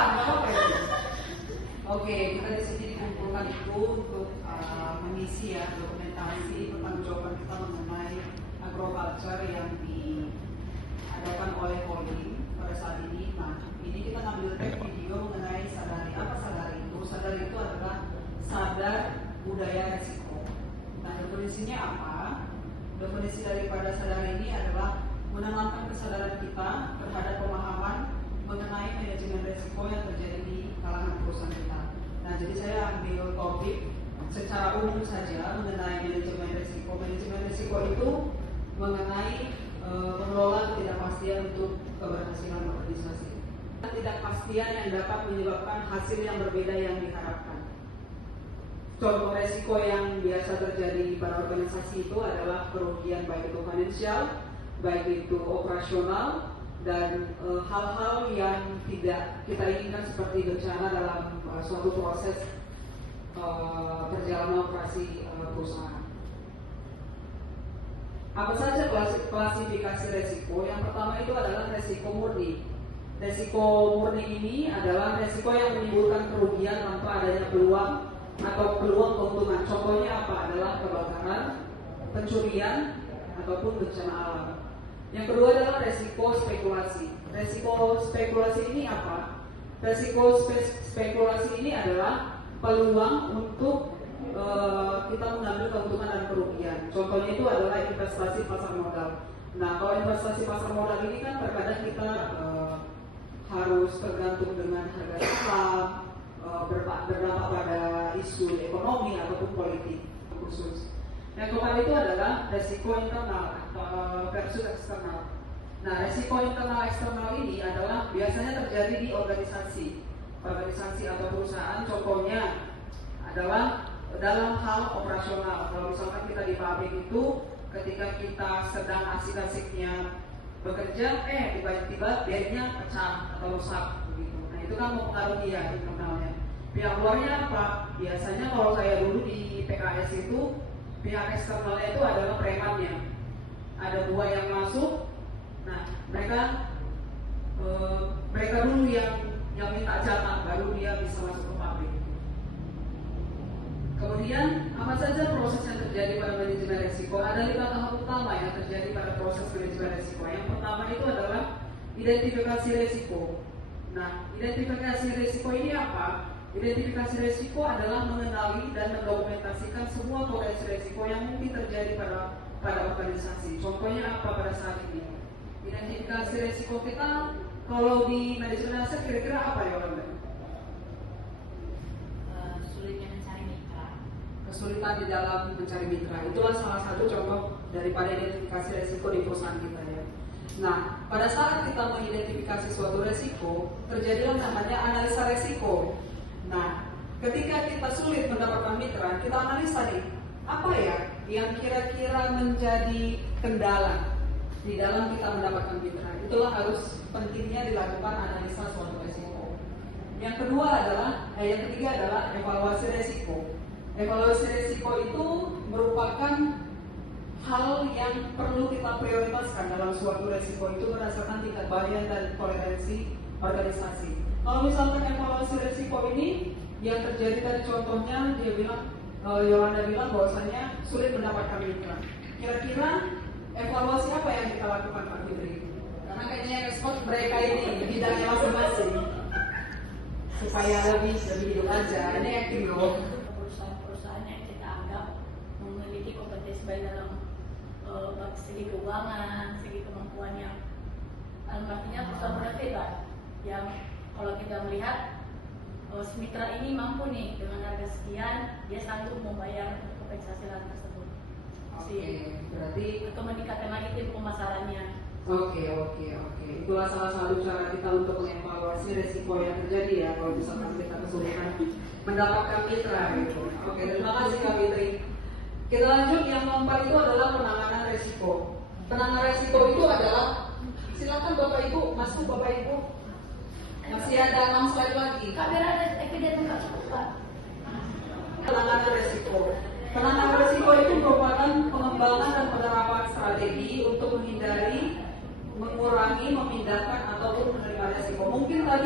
pelan-pelan, nggak apa-apa ya. Oke, kita di sini dikumpulkan itu untuk mengisi ya dokumentasi pertanggungjawaban kita mengenai agroculture yang diadakan oleh Holding pada saat ini. Nah, ini kita ngambil video mengenai sadari. Apa sadari itu? Sadari itu adalah sadar budaya resiko. Nah, definisinya apa? Definisi daripada sadar ini adalah menanamkan kesadaran kita terhadap pemahaman mengenai manajemen risiko yang terjadi di kalangan perusahaan kita. Nah, jadi saya ambil topik secara umum saja mengenai manajemen risiko. Manajemen risiko itu mengenai mengelola ketidakpastian untuk keberhasilan organisasi. Ketidakpastian yang dapat menyebabkan hasil yang berbeda yang diharapkan. Contoh risiko yang biasa terjadi pada organisasi itu adalah kerugian baik itu finansial, baik itu operasional, dan hal-hal yang tidak kita inginkan seperti bencana dalam suatu proses perjalanan operasi perusahaan. Apa saja klasifikasi resiko? Yang pertama itu adalah resiko murni. Resiko murni ini adalah resiko yang menimbulkan kerugian tanpa adanya peluang atau peluang keuntungan. Contohnya apa? Adalah kebakaran, pencurian, ataupun bencana alam. Yang kedua adalah resiko spekulasi. Resiko spekulasi ini apa? Resiko spekulasi ini adalah peluang untuk kita mengambil keuntungan dan kerugian. Contohnya itu adalah investasi pasar modal. Nah, kalau investasi pasar modal ini kan terkadang kita harus tergantung dengan harga saham, berdampak pada isu ekonomi ataupun politik khusus. Yang keempat itu adalah resiko internal versus eksternal. Nah, resiko internal eksternal ini adalah biasanya terjadi di organisasi atau perusahaan. Contohnya adalah dalam hal operasional. Kalau misalkan kita di pabrik itu, ketika kita sedang asik-asiknya bekerja, tiba-tiba bednya pecah atau rusak begitu. Nah, itu kan mempengaruhi ya internalnya. Pihak luarnya apa? Biasanya kalau saya dulu di PKS itu, pihak eksternalnya itu adalah premannya. Ada buah yang masuk, nah mereka dulu yang minta jatah, baru dia bisa masuk ke pabrik. Kemudian apa saja proses yang terjadi pada manajemen risiko? Ada 5 tahap utama yang terjadi pada proses manajemen risiko. Yang pertama itu adalah identifikasi risiko. Nah, identifikasi risiko ini apa? Identifikasi risiko adalah mengenali dan mendokumentasikan semua potensi risiko yang mungkin terjadi pada organisasi. Contohnya apa pada saat ini? Identifikasi risiko kita kalau di manajemen aset kira-kira apa ya, Yolanda? Sulitnya mencari mitra. Kesulitan di dalam mencari mitra. Itulah salah satu contoh daripada identifikasi risiko di perusahaan kita ya. Nah, pada saat kita mengidentifikasi suatu risiko, terjadilah namanya analisa risiko. Nah, ketika kita sulit mendapatkan mitra, kita analisa nih, apa ya yang kira-kira menjadi kendala di dalam kita mendapatkan mitra. Itulah harus pentingnya dilakukan analisa suatu risiko. Yang ketiga adalah evaluasi risiko. Evaluasi risiko itu merupakan hal yang perlu kita prioritaskan dalam suatu risiko itu berdasarkan tingkat varian dan toleransi organisasi. Kalau misalkan evaluasi risiko ini yang terjadi tadi contohnya dia bilang, Yolanda bilang bahwasanya sulit mendapatkan mitra. Kira-kira evaluasi apa yang kita lakukan Pak Fitri? Karena kayaknya ekspor mereka ini bidangnya masing-masing supaya lebih hidup aja. Ini yakin loh. Perusahaan-perusahaan yang kita anggap memiliki kompetensi baik dalam segi keuangan, segi kemampuan yang artinya perusahaan berbeda yang kalau kita melihat mitra ini mampu nih dengan harga sekian dia sanggup membayar kompensasi lahan tersebut. Oke, berarti atau meningkatkan lagi tim pemasarannya. Oke. Itulah salah satu cara kita untuk mengevaluasi risiko yang terjadi ya kalau misalkan kita kesulitan mendapatkan mitra gitu. Oke, terima kasih Kak Fitri. Kita lanjut, yang keempat itu adalah penanganan risiko. Penanganan risiko itu adalah, silakan Bapak Ibu, masuk Bapak Ibu. Masih ada 6 slide lagi. Kamera evidence nggak cukup Pak. Penanganan risiko. Penanganan risiko itu merupakan pengembangan dan penerapan strategi untuk menghindari, mengurangi, memindahkan ataupun menerima risiko. Mungkin tadi